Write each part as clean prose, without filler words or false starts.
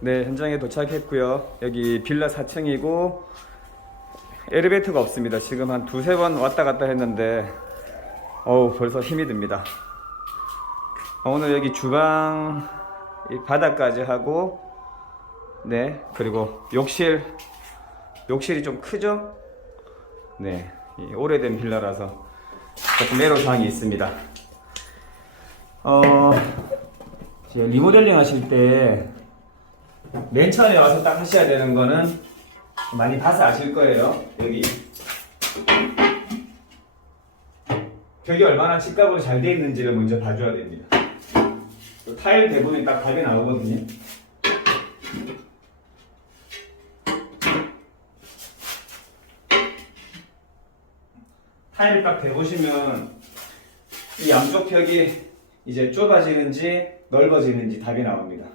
네, 현장에 도착했고요. 여기 빌라 4층이고 엘리베이터가 없습니다. 지금 한 두세 번 왔다 갔다 했는데 벌써 힘이 듭니다. 오늘 여기 주방 바닥까지 하고, 네, 그리고 욕실이 좀 크죠? 네, 이 오래된 빌라라서 조금 애로사항이 있습니다. 리모델링 하실 때 맨 처음에 와서 딱 하셔야 되는 거는 많이 봐서 아실 거예요. 여기 벽이 얼마나 직각으로 잘 되어 있는지를 먼저 봐줘야 됩니다. 타일 대부분이 딱 답이 나오거든요. 타일을 딱 대보시면 이 양쪽 벽이 이제 좁아지는지 넓어지는지 답이 나옵니다.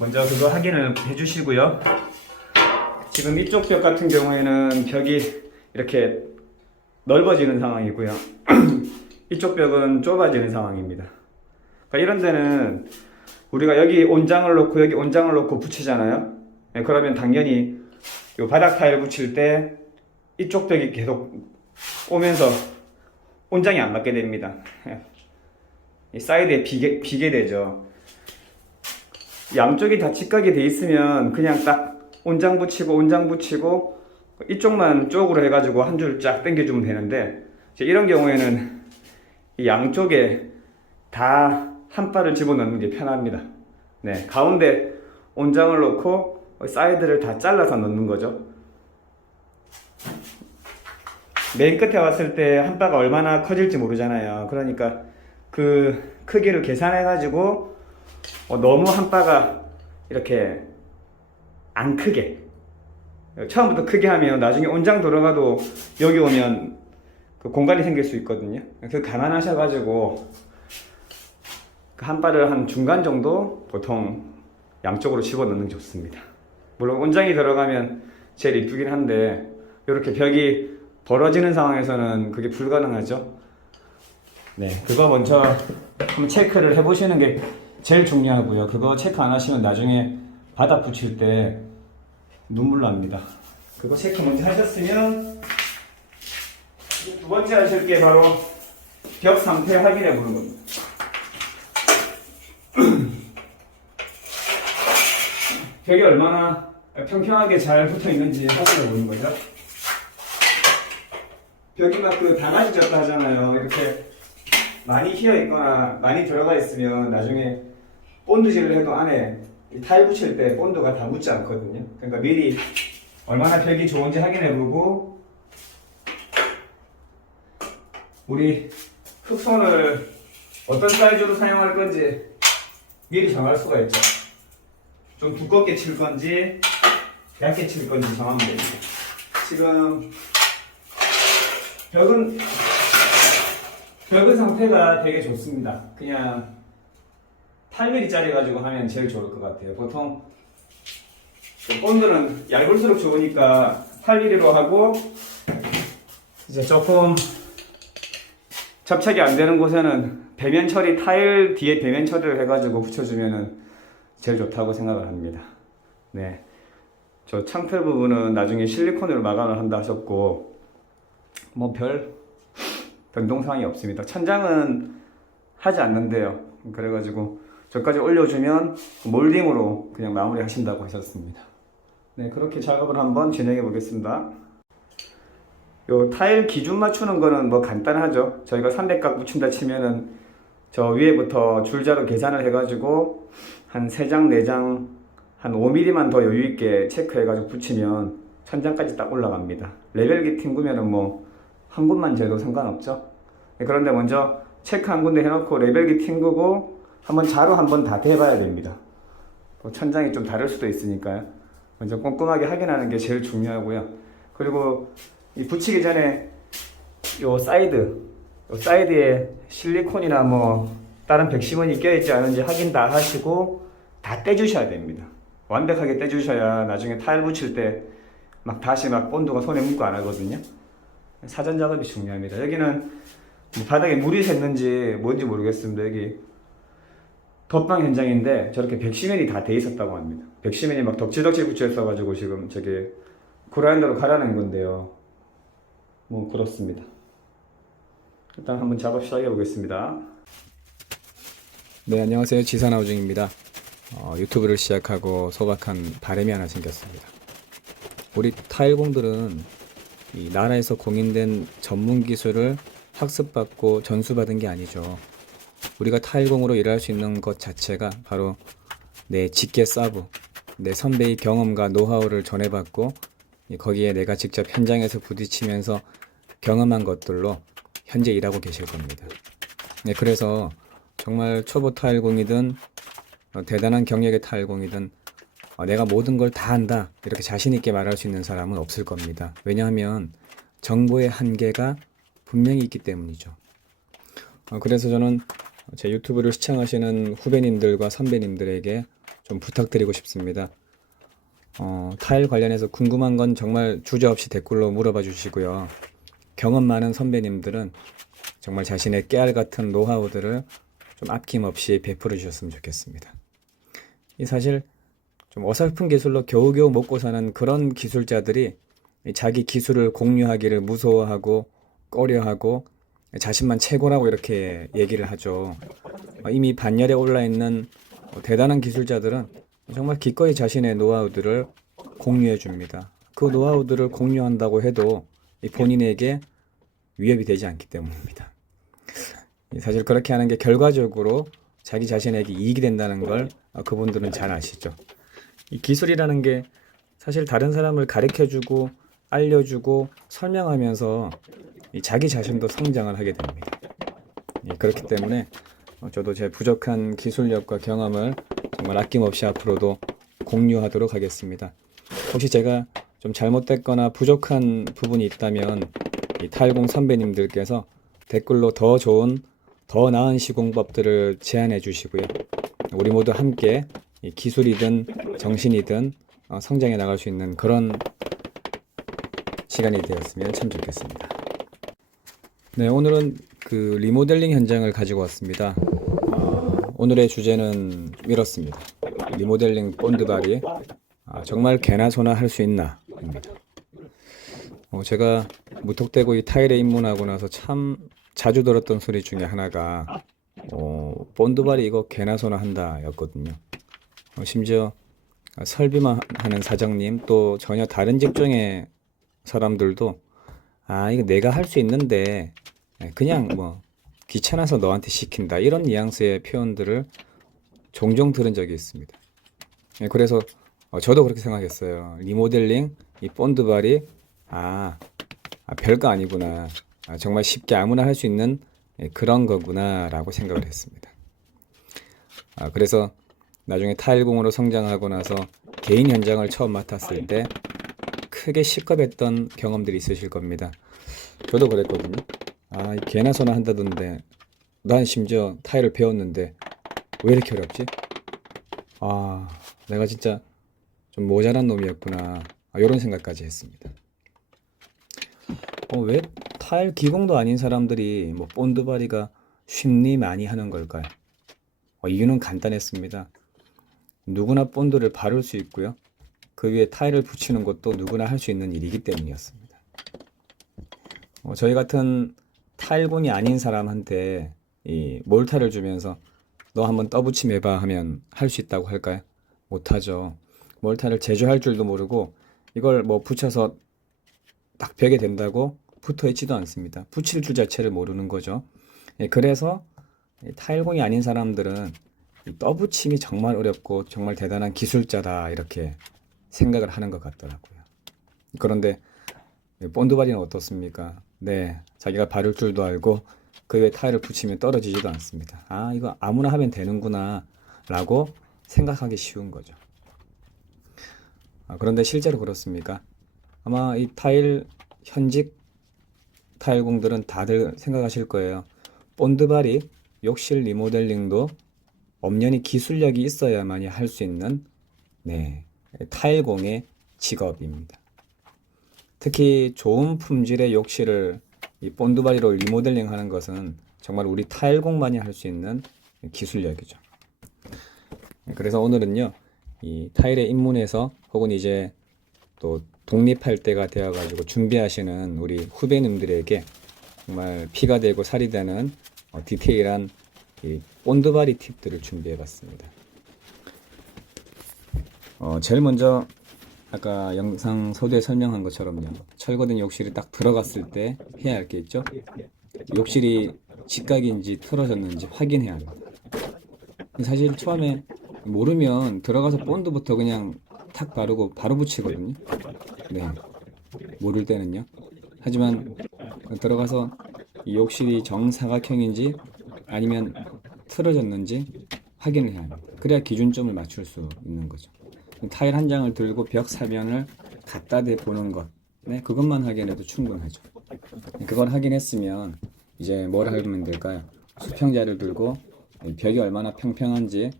먼저 그거 확인을 해주시고요. 지금 이쪽 벽 같은 경우에는 벽이 이렇게 넓어지는 상황이고요. 이쪽 벽은 좁아지는 상황입니다. 그러니까 이런 데는 우리가 여기 온장을 놓고 여기 온장을 놓고 붙이잖아요. 네, 그러면 당연히 이 바닥 타일 붙일 때 이쪽 벽이 계속 오면서 온장이 안 맞게 됩니다. 이 사이드에 비게 되죠. 양쪽이 다 직각이 돼 있으면 그냥 딱 온장 붙이고 이쪽만 쪽으로 해가지고 한 줄 쫙 당겨주면 되는데, 이런 경우에는 이 양쪽에 다 한 발을 집어넣는 게 편합니다. 네, 가운데 온장을 놓고 사이드를 다 잘라서 넣는 거죠. 맨 끝에 왔을 때 한 바가 얼마나 커질지 모르잖아요. 그러니까 그 크기를 계산해 가지고 너무 한 바가 이렇게 안 크게, 처음부터 크게 하면 나중에 온장 들어가도 여기 오면 그 공간이 생길 수 있거든요. 그래서 감안하셔 가지고 한 바를 한 중간 정도 보통 양쪽으로 집어넣는 게 좋습니다. 물론 온장이 들어가면 제일 이쁘긴 한데 이렇게 벽이 벌어지는 상황에서는 그게 불가능하죠. 네, 그거 먼저 한번 체크를 해보시는 게 제일 중요하고요. 그거 체크 안 하시면 나중에 바닥 붙일 때 눈물 납니다. 그거 체크 먼저 하셨으면 두 번째 하실 게 바로 벽 상태 확인해 보는 겁니다. 벽이 얼마나 평평하게 잘 붙어 있는지 확인해 보는 거죠. 벽이 막 그 당아지 졌다 하잖아요. 이렇게 많이 휘어 있거나 많이 들어가 있으면 나중에 본드질을 해도 안에 타일 붙일 때 본드가 다 묻지 않거든요. 그러니까 미리 얼마나 벽이 좋은지 확인해 보고, 우리 흑손을 어떤 사이즈로 사용할 건지 미리 정할 수가 있죠. 좀 두껍게 칠 건지 얇게 칠 건지 정하면 됩니다. 지금 벽은 상태가 되게 좋습니다. 그냥 8mm짜리 가지고 하면 제일 좋을 것 같아요. 보통 본드는 얇을수록 좋으니까 8mm로 하고, 이제 조금 접착이 안 되는 곳에는 배면 처리, 타일 뒤에 배면 처리를 해가지고 붙여주면은 제일 좋다고 생각을 합니다. 네, 저 창틀 부분은 나중에 실리콘으로 마감을 한다 하셨고, 뭐 별 변동사항이 없습니다. 천장은 하지 않는데요. 그래가지고 저까지 올려주면 몰딩으로 그냥 마무리 하신다고 하셨습니다. 네, 그렇게 작업을 한번 진행해 보겠습니다. 요 타일 기준 맞추는 거는 뭐 간단하죠. 저희가 300각 붙인다 치면은 저 위에부터 줄자로 계산을 해가지고 한 3장, 4장, 한 5mm만 더 여유있게 체크해가지고 붙이면 천장까지 딱 올라갑니다. 레벨기 튕구면은 뭐 한 군만 재도 상관없죠. 그런데 먼저 체크 한 군데 해놓고 레벨기 튕구고 한번 자로 한번 다 대봐야 됩니다. 천장이 좀 다를 수도 있으니까요. 먼저 꼼꼼하게 확인하는 게 제일 중요하고요. 그리고 이 붙이기 전에 요 사이드에 실리콘이나 뭐 다른 백시문이 껴있지 않은지 확인 다 하시고 다 떼주셔야 됩니다. 완벽하게 떼주셔야 나중에 타일 붙일 때 막 다시 막 본드가 손에 묻고 안 하거든요. 사전 작업이 중요합니다. 여기는 바닥에 물이 샜는지 뭔지 모르겠습니다. 여기 덧방 현장인데 저렇게 백시면이 다 돼 있었다고 합니다. 백시면이 막 덕지덕지 붙여 있어가지고 지금 저게 그라인더로 갈아낸 건데요. 뭐 그렇습니다. 일단 한번 작업 시작해 보겠습니다. 네, 안녕하세요. 지산아우중입니다. 유튜브를 시작하고 소박한 바람이 하나 생겼습니다. 우리 타일공들은 이 나라에서 공인된 전문 기술을 학습받고 전수받은 게 아니죠. 우리가 타일공으로 일할 수 있는 것 자체가 바로 내 직계 서브, 내 선배의 경험과 노하우를 전해받고 거기에 내가 직접 현장에서 부딪히면서 경험한 것들로 현재 일하고 계실 겁니다. 네, 그래서 정말 초보 타일공이든 대단한 경력의 타일공이든 내가 모든 걸 다 안다 이렇게 자신 있게 말할 수 있는 사람은 없을 겁니다. 왜냐하면 정보의 한계가 분명히 있기 때문이죠. 그래서 저는 제 유튜브를 시청하시는 후배님들과 선배님들에게 좀 부탁드리고 싶습니다. 타일 관련해서 궁금한 건 정말 주저없이 댓글로 물어봐 주시고요. 경험 많은 선배님들은 정말 자신의 깨알 같은 노하우들을 좀 아낌없이 베풀어 주셨으면 좋겠습니다. 이 사실 좀 어설픈 기술로 겨우겨우 먹고 사는 그런 기술자들이 자기 기술을 공유하기를 무서워하고 꺼려하고 자신만 최고라고 이렇게 얘기를 하죠. 이미 반열에 올라 있는 대단한 기술자들은 정말 기꺼이 자신의 노하우들을 공유해 줍니다. 그 노하우들을 공유한다고 해도 본인에게 위협이 되지 않기 때문입니다. 사실 그렇게 하는 게 결과적으로 자기 자신에게 이익이 된다는 걸 그분들은 잘 아시죠. 이 기술이라는 게 사실 다른 사람을 가르쳐주고 알려주고 설명하면서 자기 자신도 성장을 하게 됩니다. 그렇기 때문에 저도 제 부족한 기술력과 경험을 정말 아낌없이 앞으로도 공유하도록 하겠습니다. 혹시 제가 좀 잘못됐거나 부족한 부분이 있다면 이 타일공 선배님들께서 댓글로 더 좋은, 더 나은 시공법들을 제안해 주시고요. 우리 모두 함께 이 기술이든 정신이든 성장해 나갈 수 있는 그런 시간이 되었으면 참 좋겠습니다. 네, 오늘은 그 리모델링 현장을 가지고 왔습니다. 오늘의 주제는 이렇습니다. 리모델링 본드발이 정말 개나 소나 할 수 있나 입니다. 제가 무턱대고 이 타일에 입문하고 나서 참 자주 들었던 소리 중에 하나가 본드발이 이거 개나 소나 한다 였거든요. 심지어 설비만 하는 사장님 또 전혀 다른 직종의 사람들도 이거 내가 할 수 있는데 그냥 뭐 귀찮아서 너한테 시킨다 이런 뉘앙스의 표현들을 종종 들은 적이 있습니다. 그래서 저도 그렇게 생각했어요. 리모델링 이 본드발이 별거 아니구나. 정말 쉽게 아무나 할 수 있는 그런 거구나 라고 생각을 했습니다. 그래서 나중에 타일공으로 성장하고 나서 개인 현장을 처음 맡았을 때 크게 시겁했던 경험들이 있으실 겁니다. 저도 그랬거든요. 개나 소나 한다던데 난 심지어 타일을 배웠는데 왜 이렇게 어렵지? 내가 진짜 좀 모자란 놈이었구나. 이런 생각까지 했습니다. 왜 타일 기공도 아닌 사람들이 뭐 본드바리가 쉽니 많이 하는 걸까요? 이유는 간단했습니다. 누구나 본드를 바를 수 있고요. 그 위에 타일을 붙이는 것도 누구나 할 수 있는 일이기 때문이었습니다. 저희 같은 타일공이 아닌 사람한테 이 몰타를 주면서 너 한번 떠붙임 해봐 하면 할 수 있다고 할까요? 못하죠. 몰타를 제조할 줄도 모르고 이걸 뭐 붙여서 딱 벽에 된다고 붙어 있지도 않습니다. 붙일 줄 자체를 모르는 거죠. 그래서 타일공이 아닌 사람들은 떠붙임이 정말 어렵고 정말 대단한 기술자다 이렇게 생각을 하는 것 같더라고요. 그런데 본드바리는 어떻습니까? 네, 자기가 바를 줄도 알고 그 위에 타일을 붙이면 떨어지지도 않습니다. 이거 아무나 하면 되는구나 라고 생각하기 쉬운 거죠. 그런데 실제로 그렇습니까? 아마 이 타일 현직 타일공들은 다들 생각하실 거예요. 본드바리, 욕실 리모델링도 엄연히 기술력이 있어야만이 할 수 있는 타일공의 직업입니다. 특히 좋은 품질의 욕실을 이 본드바리로 리모델링 하는 것은 정말 우리 타일공만이 할 수 있는 기술력이죠. 그래서 오늘은요, 이 타일의 입문에서 혹은 이제 또 독립할 때가 되어가지고 준비하시는 우리 후배님들에게 정말 피가 되고 살이 되는 디테일한 이 본드바리 팁들을 준비해봤습니다. 제일 먼저 아까 영상 서두에 설명한 것처럼요, 철거된 욕실이 딱 들어갔을 때 해야 할 게 있죠. 욕실이 직각인지 틀어졌는지 확인해야 합니다. 사실 처음에 모르면 들어가서 본드부터 그냥 탁 바르고 바로 붙이거든요. 네, 모를 때는요. 하지만 들어가서 이 욕실이 정사각형인지 아니면 틀어졌는지 확인을 해야 합니다. 그래야 기준점을 맞출 수 있는 거죠. 타일 한 장을 들고 벽 사면을 갖다 대보는 것, 네, 그것만 확인해도 충분하죠. 그걸 확인했으면 이제 뭘 하면 될까요? 수평자를 들고 벽이 얼마나 평평한지,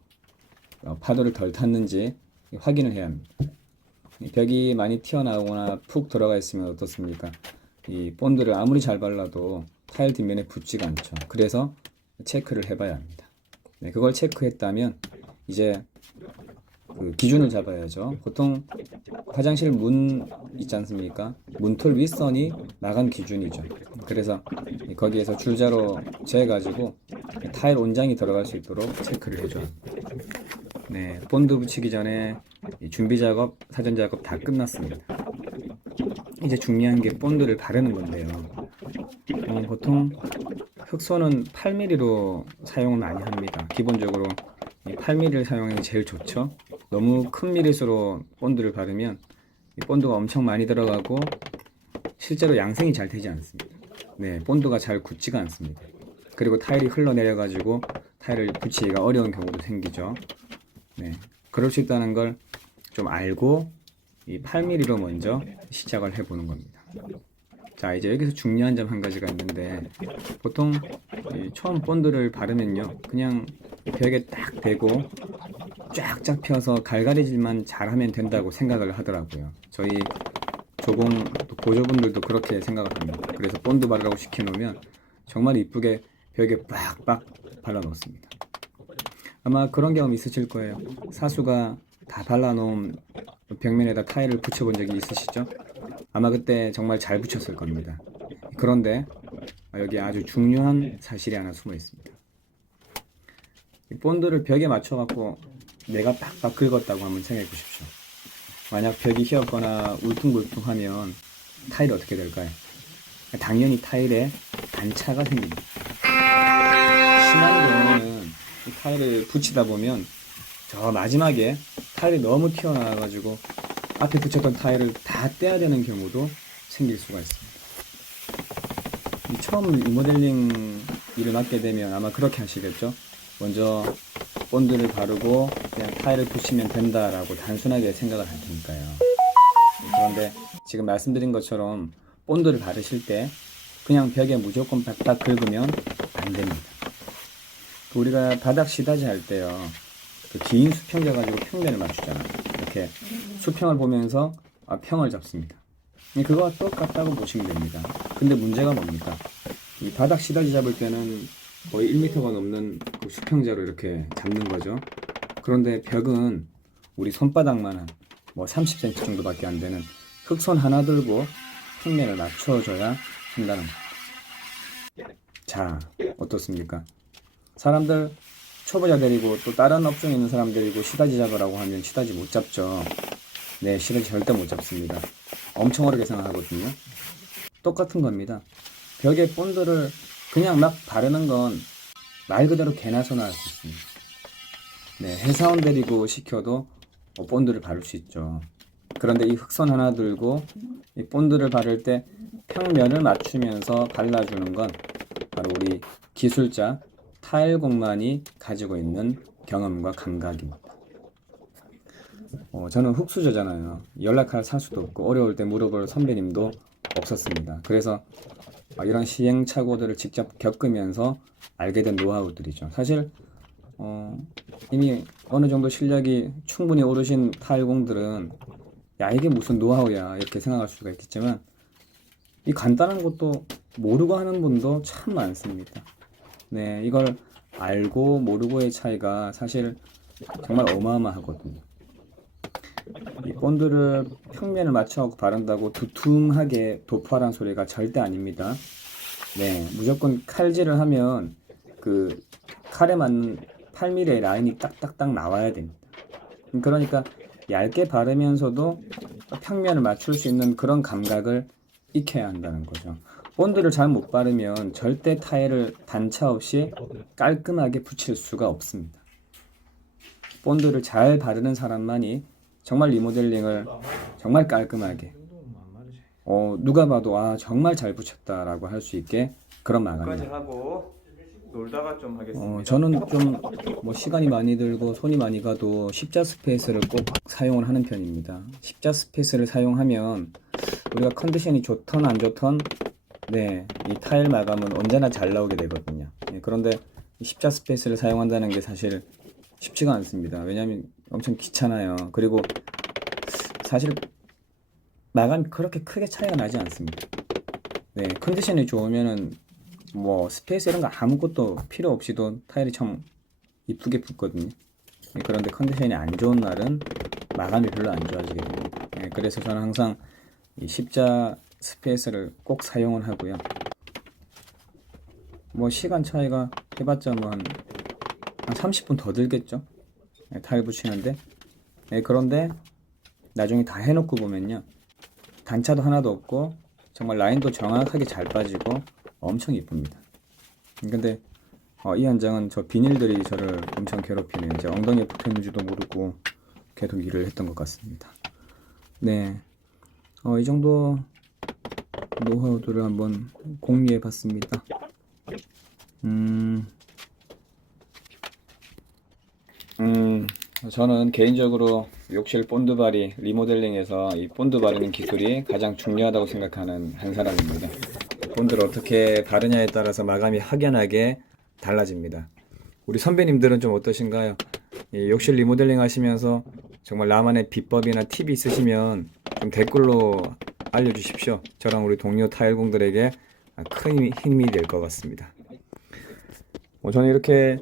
파도를 덜 탔는지 확인을 해야 합니다. 벽이 많이 튀어나오거나 푹 들어가 있으면 어떻습니까? 이 본드를 아무리 잘 발라도 타일 뒷면에 붙지가 않죠. 그래서 체크를 해봐야 합니다. 네, 그걸 체크했다면 이제 그 기준을 잡아야죠. 보통 화장실 문 있지 않습니까? 문틀 윗선이 나간 기준이죠. 그래서 거기에서 줄자로 재가지고 타일 온장이 들어갈 수 있도록 체크를 해줘요. 네, 본드 붙이기 전에 준비 작업, 사전 작업 다 끝났습니다. 이제 중요한 게 본드를 바르는 건데요. 보통 흑소는 8mm로 사용을 많이 합니다. 기본적으로 8mm를 사용하는 게 제일 좋죠. 너무 큰 미리수로 본드를 바르면 이 본드가 엄청 많이 들어가고 실제로 양생이 잘 되지 않습니다. 네, 본드가 잘 굳지가 않습니다. 그리고 타일이 흘러내려 가지고 타일을 붙이기가 어려운 경우도 생기죠. 네, 그럴 수 있다는 걸 좀 알고 이 8mm로 먼저 시작을 해보는 겁니다. 자, 이제 여기서 중요한 점 한 가지가 있는데, 보통 처음 본드를 바르면요, 그냥 벽에 딱 대고 쫙쫙 펴서 갈가리질만 잘하면 된다고 생각을 하더라고요. 저희 조공 보조분들도 그렇게 생각을 합니다. 그래서 본드 바르라고 시켜놓으면 정말 이쁘게 벽에 빡빡 발라 놓습니다. 아마 그런 경험 있으실 거예요. 사수가 다 발라놓은 벽면에다 타일을 붙여본 적이 있으시죠? 아마 그때 정말 잘 붙였을 겁니다. 그런데 여기 아주 중요한 사실이 하나 숨어 있습니다. 이 본드를 벽에 맞춰갖고 내가 팍팍 긁었다고 한번 생각해 보십시오. 만약 벽이 휘었거나 울퉁불퉁하면 타일이 어떻게 될까요? 당연히 타일에 단차가 생깁니다. 심한 경우는 이 타일을 붙이다 보면 저 마지막에 타일이 너무 튀어나와가지고 앞에 붙였던 타일을 다 떼야 되는 경우도 생길 수가 있습니다. 처음 리모델링 일을 맡게 되면 아마 그렇게 하시겠죠. 먼저 본드를 바르고 그냥 타일을 붙이면 된다라고 단순하게 생각을 할 테니까요. 그런데 지금 말씀드린 것처럼 본드를 바르실 때 그냥 벽에 무조건 팍팍 긁으면 안 됩니다. 우리가 바닥 시다지 할 때요, 그 긴 수평자 가지고 평면을 맞추잖아요. 이렇게 수평을 보면서 평을 잡습니다. 그거와 똑같다고 보시면 됩니다. 근데 문제가 뭡니까? 이 바닥 시다지 잡을 때는 거의 1m가 넘는 그 수평자로 이렇게 잡는 거죠. 그런데 벽은 우리 손바닥만한 뭐 30cm 정도밖에 안 되는 흑손 하나 들고 평면을 맞춰줘야 한다는 겁니다. 자, 어떻습니까? 사람들 초보자들이고 또 다른 업종에 있는 사람들이고 시다지 잡으라고 하면 시다지 못 잡죠. 네, 시다지 절대 못 잡습니다. 엄청 어렵게 생각하거든요. 똑같은 겁니다. 벽에 본드를 그냥 막 바르는 건 말 그대로 개나 소나 할 수 있습니다. 네, 회사원 데리고 시켜도 본드를 바를 수 있죠. 그런데 이 흑선 하나 들고 이 본드를 바를 때 평면을 맞추면서 발라주는 건 바로 우리 기술자 타일공만이 가지고 있는 경험과 감각입니다. 저는 흙수저잖아요. 연락할 사수도 없고 어려울 때 물어볼 선배님도 없었습니다. 그래서 이런 시행착오들을 직접 겪으면서 알게 된 노하우들이죠. 사실 이미 어느 정도 실력이 충분히 오르신 타일공들은 야, 이게 무슨 노하우야 이렇게 생각할 수가 있겠지만 이 간단한 것도 모르고 하는 분도 참 많습니다. 네, 이걸 알고 모르고의 차이가 사실 정말 어마어마하거든요. 이 본드를 평면을 맞춰 바른다고 두툼하게 도포하라는 소리가 절대 아닙니다. 네, 무조건 칼질을 하면 그 칼에 맞는 8mm의 라인이 딱딱딱 나와야 됩니다. 그러니까 얇게 바르면서도 평면을 맞출 수 있는 그런 감각을 익혀야 한다는 거죠. 본드를 잘 못 바르면 절대 타일을 단차 없이 깔끔하게 붙일 수가 없습니다. 본드를 잘 바르는 사람만이 정말 리모델링을 정말 깔끔하게 누가 봐도 정말 잘 붙였다라고 할 수 있게 그런 마감입니다. 하고 놀다가 좀 하겠습니다. 저는 좀 시간이 많이 들고 손이 많이 가도 십자 스페이스를 꼭 사용을 하는 편입니다. 십자 스페이스를 사용하면 우리가 컨디션이 좋던 안 좋던 이 타일 마감은 언제나 잘 나오게 되거든요. 그런데 십자 스페이스를 사용한다는 게 사실 쉽지가 않습니다. 왜냐하면 엄청 귀찮아요. 그리고 사실 마감이 그렇게 크게 차이가 나지 않습니다. 컨디션이 좋으면은 스페이스 이런 거 아무것도 필요 없이도 타일이 참 이쁘게 붙거든요. 그런데 컨디션이 안 좋은 날은 마감이 별로 안 좋아지게 됩니다. 그래서 저는 항상 이 십자 스페이스를 꼭 사용을 하고요. 시간 차이가 해봤자 한 30분 더 들겠죠. 타일 붙이는데. 그런데 나중에 다 해놓고 보면요, 단차도 하나도 없고 정말 라인도 정확하게 잘 빠지고 엄청 이쁩니다. 근데 이 현장은 저 비닐들이 저를 엄청 괴롭히네요. 이제 엉덩이에 붙어있는지도 모르고 계속 일을 했던 것 같습니다. 이 정도 노하우들을 한번 공유해 봤습니다. 저는 개인적으로 욕실 본드바리 리모델링에서 이 본드 바르는 기술이 가장 중요하다고 생각하는 한 사람입니다. 본드를 어떻게 바르냐에 따라서 마감이 확연하게 달라집니다. 우리 선배님들은 좀 어떠신가요? 이 욕실 리모델링 하시면서 정말 나만의 비법이나 팁이 있으시면 좀 댓글로 알려주십시오. 저랑 우리 동료 타일공들에게 큰 힘이 될 것 같습니다. 저는 이렇게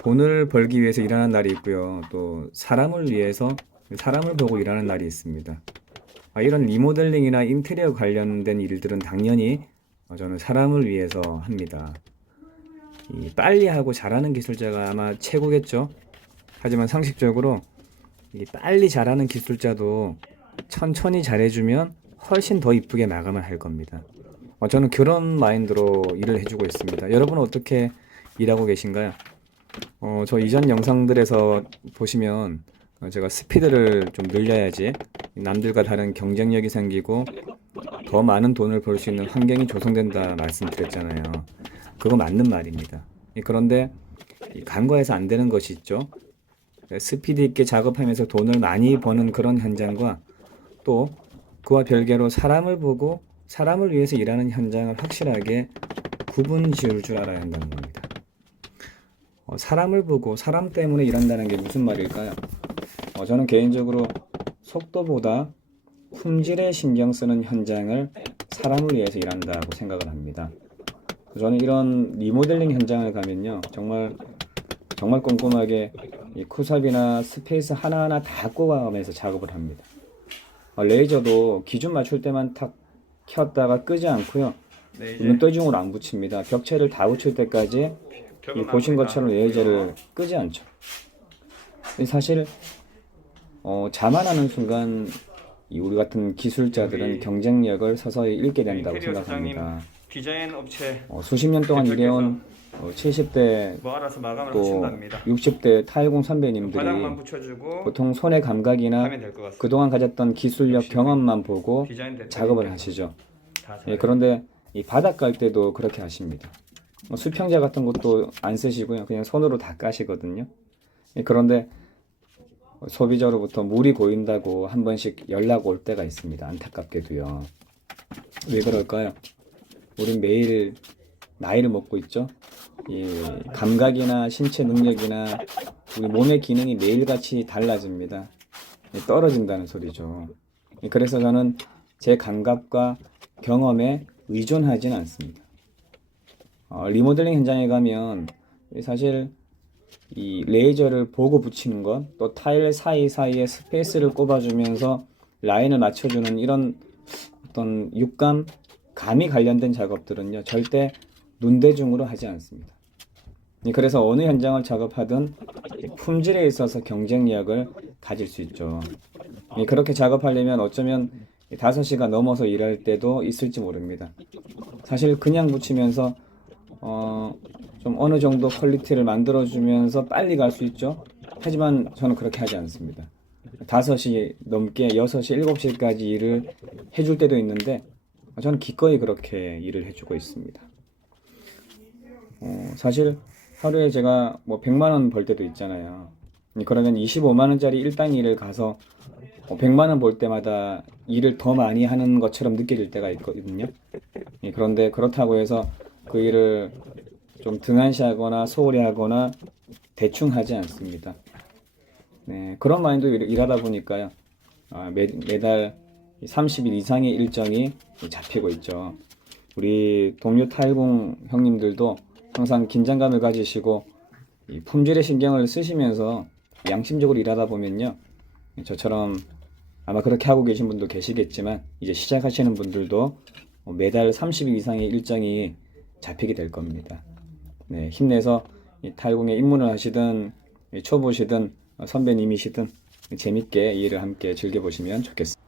돈을 벌기 위해서 일하는 날이 있고요. 또 사람을 위해서 사람을 보고 일하는 날이 있습니다. 이런 리모델링이나 인테리어 관련된 일들은 당연히 저는 사람을 위해서 합니다. 빨리 하고 잘하는 기술자가 아마 최고겠죠. 하지만 상식적으로 빨리 잘하는 기술자도 천천히 잘해주면 훨씬 더 이쁘게 마감을 할 겁니다. 저는 그런 마인드로 일을 해주고 있습니다. 여러분은 어떻게 일하고 계신가요? 저 이전 영상들에서 보시면 제가 스피드를 좀 늘려야지 남들과 다른 경쟁력이 생기고 더 많은 돈을 벌 수 있는 환경이 조성된다 말씀드렸잖아요. 그거 맞는 말입니다. 그런데 간과해서 안 되는 것이 있죠. 스피드 있게 작업하면서 돈을 많이 버는 그런 현장과 또 그와 별개로 사람을 보고 사람을 위해서 일하는 현장을 확실하게 구분 지을 줄 알아야 한다는 겁니다. 사람을 보고 사람 때문에 일한다는 게 무슨 말일까요? 저는 개인적으로 속도보다 품질에 신경 쓰는 현장을 사람을 위해서 일한다고 생각을 합니다. 저는 이런 리모델링 현장을 가면요, 정말 꼼꼼하게 이 쿠삽이나 스페이스 하나하나 다 꼽아가면서 작업을 합니다. 레이저도 기준 맞출 때만 탁 켰다가 끄지 않고요. 눈대중으로 안 붙입니다. 벽체를 다 붙일 때까지 보신 것처럼 레이저를 끄지 않죠. 사실 자만하는 순간 우리 같은 기술자들은 경쟁력을 서서히 잃게 된다고 생각합니다. 디자인 업체 수십 년 동안 일해온 70대 또 60대 타일공 선배님들이 보통 손의 감각이나 그동안 가졌던 기술력 경험만 보고 작업을 하시죠. 그런데 이 바닥 깔 때도 그렇게 하십니다. 수평자 같은 것도 안 쓰시고요. 그냥 손으로 다 까시거든요. 그런데 소비자로부터 물이 고인다고 한 번씩 연락 올 때가 있습니다. 안타깝게도요. 왜 그럴까요? 우린 매일 나이를 먹고 있죠. 감각이나 신체 능력이나 우리 몸의 기능이 매일같이 달라집니다. 떨어진다는 소리죠. 그래서 저는 제 감각과 경험에 의존하지는 않습니다. 리모델링 현장에 가면 사실 이 레이저를 보고 붙이는 것, 또 타일 사이사이에 스페이스를 꼽아주면서 라인을 맞춰주는 이런 어떤 육감, 감이 관련된 작업들은요, 절대 눈대중으로 하지 않습니다. 그래서 어느 현장을 작업하든 품질에 있어서 경쟁력을 가질 수 있죠. 그렇게 작업하려면 어쩌면 5시가 넘어서 일할 때도 있을지 모릅니다. 사실 그냥 붙이면서 좀 어느 정도 퀄리티를 만들어주면서 빨리 갈 수 있죠. 하지만 저는 그렇게 하지 않습니다. 5시 넘게 6시, 7시까지 일을 해줄 때도 있는데 저는 기꺼이 그렇게 일을 해주고 있습니다. 사실 하루에 제가 뭐 100만 원 벌 때도 있잖아요. 그러면 25만 원짜리 일당 일을 가서 100만 원 벌 때마다 일을 더 많이 하는 것처럼 느껴질 때가 있거든요. 그런데 그렇다고 해서 그 일을 좀 등한시하거나 소홀히 하거나 대충 하지 않습니다. 네, 그런 마인드로 일하다 보니까요. 매달 30일 이상의 일정이 잡히고 있죠. 우리 동료 타일공 형님들도 항상 긴장감을 가지시고 이 품질에 신경을 쓰시면서 양심적으로 일하다 보면요. 저처럼 아마 그렇게 하고 계신 분도 계시겠지만 이제 시작하시는 분들도 매달 30일 이상의 일정이 잡히게 될 겁니다. 네, 힘내서 타일공에 입문을 하시든 초보시든 선배님이시든 재밌게 이 일을 함께 즐겨보시면 좋겠습니다.